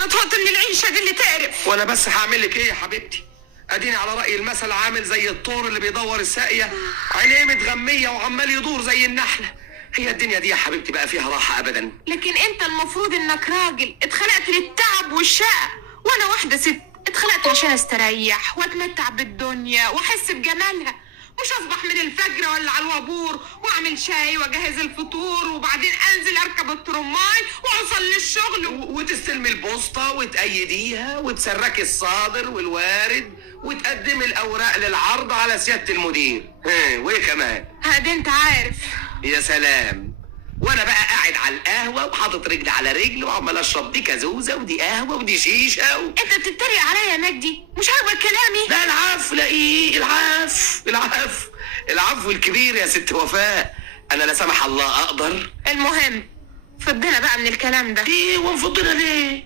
انا طهقت من العيشه دي اللي تقرف. وانا بس هعمل لك ايه يا حبيبتي؟ اديني على راي المثل عامل زي الطور اللي بيدور الساقيه، عينيه متغميه وعمال يدور زي النحله. هي الدنيا دي يا حبيبتي بقى فيها راحه ابدا؟ لكن انت المفروض انك راجل اتخلقت للتعب والشقة، وانا واحده ست اتخلقت عشان استريح واتمتع بالدنيا واحس بجمالها، مش اصبح من الفجر ولا على الوابور واعمل شاي واجهز الفطور وبعدين انزل اركب الترماي واوصل للشغل وتستلمي البوسطه وتأيديها وتسركي الصادر والوارد وتقدمي الاوراق للعرض على سياده المدير. وايه كمان؟ هادي انت عارف. يا سلام. وانا بقى قاعد على القهوه وحاطط رجل على رجل وعمال اشرب دي كازوزه ودي قهوه ودي شيشه انت بتتريق عليا يا مجدي؟ مش عاجبك كلامي؟ لا العفو، لا ايه العفو الكبير يا ست وفاء. انا لا سمح الله اقدر. المهم فضنا بقى من الكلام ده. ايه ونفضنا ليه؟